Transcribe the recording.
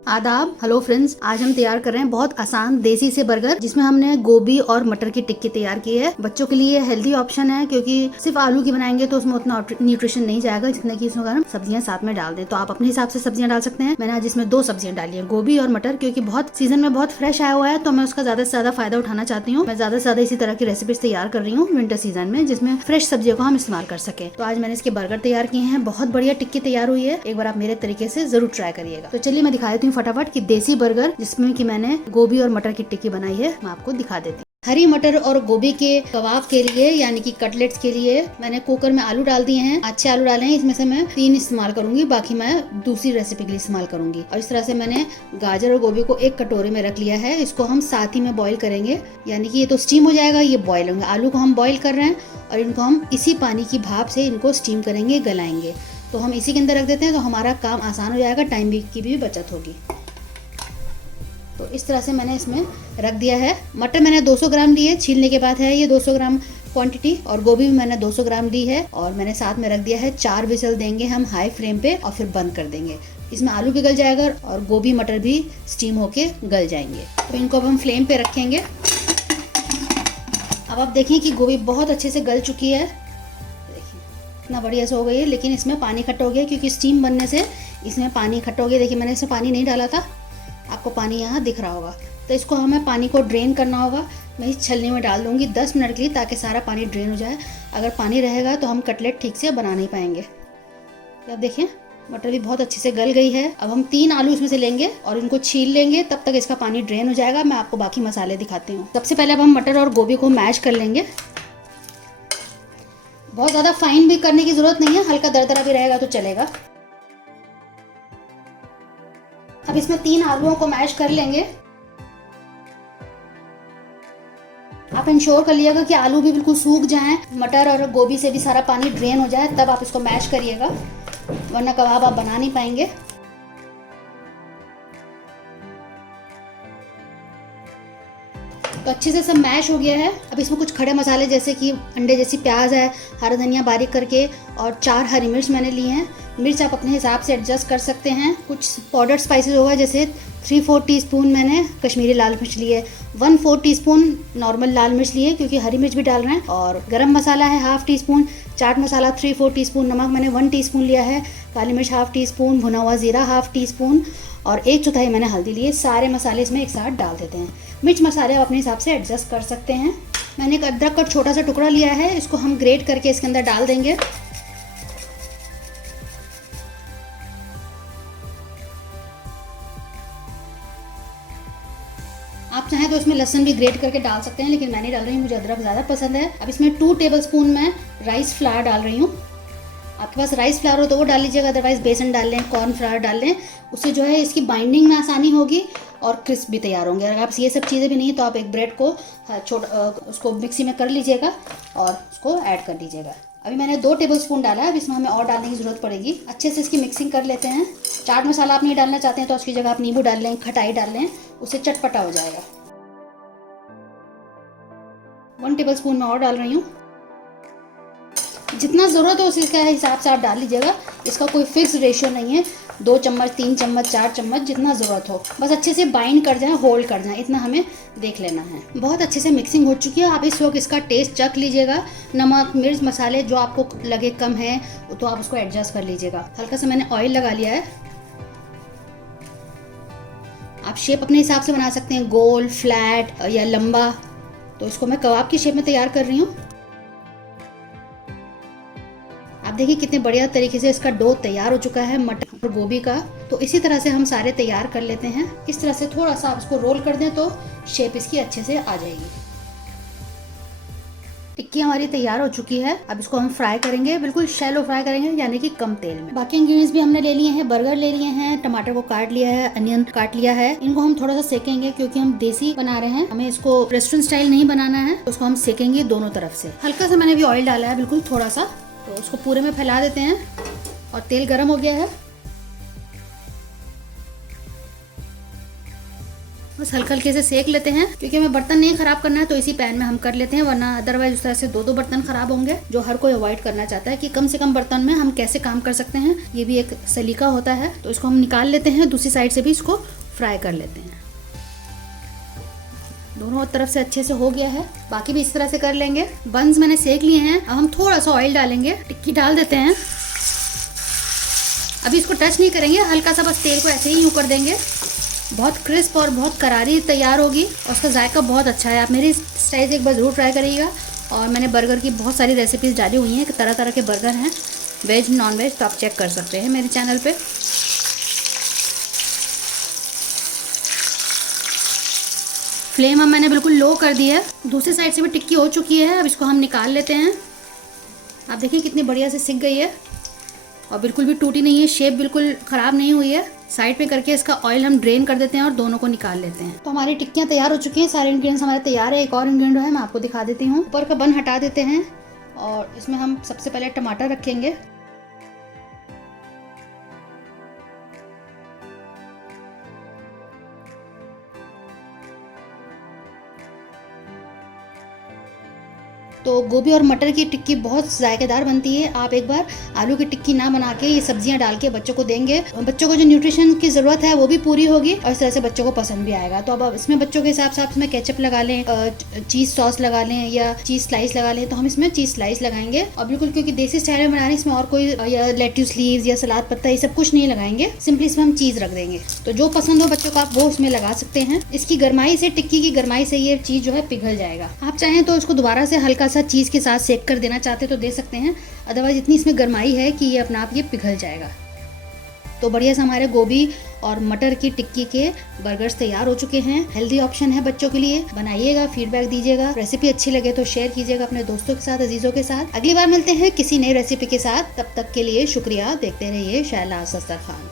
आदाब। Hello friends, आज हम तैयार कर रहे हैं बहुत आसान देसी से बर्गर, जिसमें हमने गोभी और मटर की टिक्की तैयार की है। बच्चों के लिए हेल्दी ऑप्शन है, क्योंकि सिर्फ आलू की बनाएंगे तो उसमें उतना न्यूट्रिशन नहीं जाएगा जितने की इसमें हम सब्जियां साथ में डाल दें। तो आप अपने हिसाब से सब्जियां डाल सकते हैं। मैंने आज इसमें 2 सब्जियां डाली है, गोभी और मटर, क्योंकि बहुत सीजन में बहुत फ्रेश आया हुआ है, तो मैं उसका ज्यादा से ज्यादा फायदा उठाना चाहती हूँ। मैं ज्यादा से ज्यादा इसी तरह की रेसिपीज तैयार कर रही हूँ विंटर सीजन में, जिसमें फ्रेश सब्जियों को हम इस्तेमाल कर सके। तो आज मैंने इसके बर्गर तैयार किए हैं। बहुत बढ़िया टिक्की तैयार हुई है। एक बार आप मेरे तरीके से जरूर ट्राई करिएगा। तो चलिए मैं दिखा देती हूँ फटाफट कि देसी बर्गर जिसमें कि मैंने गोभी और मटर की टिक्की बनाई है, मैं आपको दिखा देती हूँ। हरी मटर और गोभी के कबाब के लिए यानी कि कटलेट्स के लिए मैंने कुकर में आलू डाल दिए हैं। अच्छे आलू डाले हैं। इसमें से मैं 3 इस्तेमाल करूंगी, बाकी मैं दूसरी रेसिपी के लिए इस्तेमाल करूंगी। और इस तरह से मैंने गाजर और गोभी को एक कटोरे में रख लिया है। इसको हम साथ ही में बॉईल करेंगे, यानी कि ये तो स्टीम हो जाएगा, ये बॉईल होंगे। आलू को हम बॉईल कर रहे हैं और इनको हम इसी पानी की भाप से इनको स्टीम करेंगे, गलाएंगे। तो हम इसी के अंदर रख देते हैं, तो हमारा काम आसान हो जाएगा, टाइम की भी बचत होगी। तो इस तरह से मैंने इसमें रख दिया है। मटर मैंने 200 ग्राम ली है, छीलने के बाद है ये 200 ग्राम क्वांटिटी। और गोभी भी मैंने 200 ग्राम ली है और मैंने साथ में रख दिया है। 4 विसल देंगे हम हाई फ्लेम पे और फिर बंद कर देंगे। इसमें आलू भी गल जाएगा और गोभी मटर भी स्टीम होके गल जाएंगे। तो इनको अब हम फ्लेम पे रखेंगे। अब आप देखें कि गोभी बहुत अच्छे से गल चुकी है। देखिए इतना बढ़िया से हो गई है, लेकिन इसमें पानी इकट्ठा हो गया, क्योंकि स्टीम बनने से इसमें पानी इकट्ठा हो गया। देखिए मैंने इसमें पानी नहीं डाला था, आपको पानी यहाँ दिख रहा होगा। तो इसको हमें पानी को ड्रेन करना होगा। मैं इस छलनी में डाल दूंगी 10 मिनट के लिए, ताकि सारा पानी ड्रेन हो जाए। अगर पानी रहेगा तो हम कटलेट ठीक से बना नहीं पाएंगे। अब देखिए मटर भी बहुत अच्छे से गल गई है। अब हम 3 आलू इसमें से लेंगे और इनको छील लेंगे, तब तक इसका पानी ड्रेन हो जाएगा। मैं आपको बाकी मसाले दिखाती हूँ। सबसे पहले अब हम मटर और गोभी को मैश कर लेंगे। बहुत ज़्यादा फाइन भी करने की ज़रूरत नहीं है, हल्का दरदरा भी रहेगा तो चलेगा। अब इसमें 3 आलूओं को मैश कर लेंगे। आप इंश्योर कर लिएगा कि आलू भी बिल्कुल सूख जाएं, मटर और गोभी से भी सारा पानी ड्रेन हो जाए, तब आप इसको मैश करिएगा, वरना कबाब आप बना नहीं पाएंगे। तो अच्छे से सब मैश हो गया है। अब इसमें कुछ खड़े मसाले जैसे कि अंडे जैसी प्याज है, हरा धनिया बारीक करके, और 4 हरी मिर्च मैंने ली हैं। मिर्च आप अपने हिसाब से एडजस्ट कर सकते हैं। कुछ पाउडर स्पाइसेस होगा, जैसे 3-4 टीस्पून मैंने कश्मीरी लाल मिर्च ली है, 1/4 टीस्पून नॉर्मल लाल मिर्च ली है, क्योंकि हरी मिर्च भी डाल रहे हैं। और गरम मसाला है 1/2 टीस्पून, चाट मसाला 3-4 टीस्पून, नमक मैंने 1 टीस्पून लिया है, काली मिर्च 1/2 टीस्पून, भुना हुआ जीरा 1/2 टीस्पून और 1/4 मैंने हल्दी लिए। सारे मसाले इसमें एक साथ डाल देते हैं। मिर्च मसाले आप अपने हिसाब से एडजस्ट कर सकते हैं। मैंने एक अदरक का छोटा सा टुकड़ा लिया है, इसको हम ग्रेट करके इसके अंदर डाल देंगे। आप चाहें तो इसमें लहसुन भी ग्रेट करके डाल सकते हैं, लेकिन मैं नहीं डाल रही हूँ, मुझे अदरक ज़्यादा पसंद है। अब इसमें 2 टेबलस्पून मैं राइस फ्लावर डाल रही हूँ। आपके पास राइस फ्लावर हो तो वो डाल लीजिएगा, अदरवाइज बेसन डाल लें, कॉर्न फ्लावर डाल लें। उससे जो है इसकी बाइंडिंग में आसानी होगी और क्रिस्प भी तैयार होंगे। अगर आप ये सब चीज़ें भी नहीं तो आप एक ब्रेड को उसको मिक्सी में कर लीजिएगा और उसको ऐड कर दीजिएगा। अभी मैंने 2 टेबलस्पून डाला है, अब इसमें हमें और डालने की ज़रूरत पड़ेगी। अच्छे से इसकी मिक्सिंग कर लेते हैं। चाट मसाला आप नहीं डालना चाहते हैं तो उसकी जगह आप नींबू डाल लें, खटाई डाल लें, उससे चटपटा हो जाएगा। 1 टेबलस्पून मैं और डाल रही हूँ। जितना ज़रूरत हो उसी के हिसाब से आप डाल लीजिएगा। इसका कोई फिक्स रेशियो नहीं है, 2 चम्मच, 3 चम्मच, 4 चम्मच, जितना ज़रूरत हो। बस अच्छे से बाइंड कर जाए, होल्ड कर जाए, इतना हमें देख लेना है। बहुत अच्छे से मिक्सिंग हो चुकी है। आप इस वक्त इसका टेस्ट चख लीजिएगा। नमक मिर्च मसाले जो आपको लगे कम है तो आप उसको एडजस्ट कर लीजिएगा। हल्का सा मैंने ऑयल लगा लिया है। आप शेप अपने हिसाब से बना सकते हैं, गोल, फ्लैट या लंबा। तो इसको मैं कबाब की शेप में तैयार कर रही हूँ। आप देखिए कितने बढ़िया तरीके से इसका डो तैयार हो चुका है मटर और गोभी का। तो इसी तरह से हम सारे तैयार कर लेते हैं। इस तरह से थोड़ा सा आप इसको रोल कर दें तो शेप इसकी अच्छे से आ जाएगी। टिक्की हमारी तैयार हो चुकी है। अब इसको हम फ्राई करेंगे, बिल्कुल शैलो फ्राई करेंगे, यानी कि कम तेल में। बाकी इंग्रेडिएंट्स भी हमने ले लिए हैं। बर्गर ले लिए हैं, टमाटर को काट लिया है, अनियन काट लिया है। इनको हम थोड़ा सा सेकेंगे, क्योंकि हम देसी बना रहे हैं, हमें इसको रेस्टोरेंट स्टाइल नहीं बनाना है। तो उसको हम सेकेंगे दोनों तरफ से। हल्का सा मैंने भी ऑयल डाला है, बिल्कुल थोड़ा सा। तो उसको पूरे में फैला देते हैं और तेल गर्म हो गया है। बस हल्के हल्के से सेक लेते हैं, क्योंकि हमें बर्तन नहीं खराब करना है तो इसी पैन में हम कर लेते हैं, वरना अदरवाइज उस तरह से दो बर्तन खराब होंगे, जो हर कोई अवॉइड करना चाहता है कि कम से कम बर्तन में हम कैसे काम कर सकते हैं। ये भी एक सलीका होता है। तो इसको हम निकाल लेते हैं, दूसरी साइड से भी इसको फ्राई कर लेते हैं। दोनों तरफ से अच्छे से हो गया है, बाकी भी इस तरह से कर लेंगे। बंस मैंने सेक लिए हैं। अब हम थोड़ा सा ऑयल डालेंगे, टिक्की डाल देते हैं। अभी इसको टच नहीं करेंगे, हल्का सा बस तेल को ऐसे ही यूँ कर देंगे। बहुत क्रिस्प और बहुत करारी तैयार होगी और उसका जायका बहुत अच्छा है। आप मेरी स्टाइल से एक बार ज़रूर ट्राई करिएगा। और मैंने बर्गर की बहुत सारी रेसिपीज़ डाली हुई हैं कि तरह तरह के बर्गर हैं, वेज नॉन वेज, तो आप चेक कर सकते हैं मेरे चैनल पे। फ्लेम अब मैंने बिल्कुल लो कर दी है। दूसरी साइड से भी टिक्की हो चुकी है। अब इसको हम निकाल लेते हैं। आप देखिए कितनी बढ़िया से सिक गई है और बिल्कुल भी टूटी नहीं है, शेप बिल्कुल ख़राब नहीं हुई है। साइड पे करके इसका ऑयल हम ड्रेन कर देते हैं और दोनों को निकाल लेते हैं। तो हमारी टिक्कियाँ तैयार हो चुकी हैं, सारे इंग्रेडिएंट्स हमारे तैयार है। एक और इंग्रेडिएंट है, मैं आपको दिखा देती हूँ। ऊपर का बन हटा देते हैं और इसमें हम सबसे पहले टमाटर रखेंगे। तो गोभी और मटर की टिक्की बहुत जायकेदार बनती है। आप एक बार आलू की टिक्की ना बना के ये सब्जियां डाल के बच्चों को देंगे, बच्चों को जो न्यूट्रिशन की ज़रूरत है वो भी पूरी होगी और इस तरह से बच्चों को पसंद भी आएगा। तो अब इसमें बच्चों के हिसाब से आप इसमें केचप लगा लें, चीज़ सॉस लगा लें या चीज़ स्लाइस लगा लें, तो हम इसमें चीज़ स्लाइस लगाएंगे। और बिल्कुल क्योंकि देसी स्टाइल में बना रहे हैं, इसमें और कोई या लेट्यूस लीव्स या सलाद पत्ता ये सब कुछ नहीं लगाएंगे, सिंपली इसमें हम चीज़ रख देंगे। तो जो पसंद हो बच्चों को आप वो उसमें लगा सकते हैं। इसकी गर्माई से, टिक्की की गर्माई से ये चीज़ जो है पिघल जाएगा। आप चाहें तो इसको दोबारा से हल्का सा चीज़ के साथ सेक कर देना चाहते तो दे सकते हैं, अदरवाइज इतनी इसमें गर्माई है कि ये अपना आप ये पिघल जाएगा। तो बढ़िया से हमारे गोभी और मटर की टिक्की के बर्गर्स तैयार हो चुके हैं। हेल्दी ऑप्शन है बच्चों के लिए। बनाइएगा, फीडबैक दीजिएगा। रेसिपी अच्छी लगे तो शेयर कीजिएगा अपने दोस्तों के साथ, अजीजों के साथ। अगली बार मिलते हैं किसी नई रेसिपी के साथ। तब तक के लिए शुक्रिया। देखते रहिए शहनाज सस्तर खान।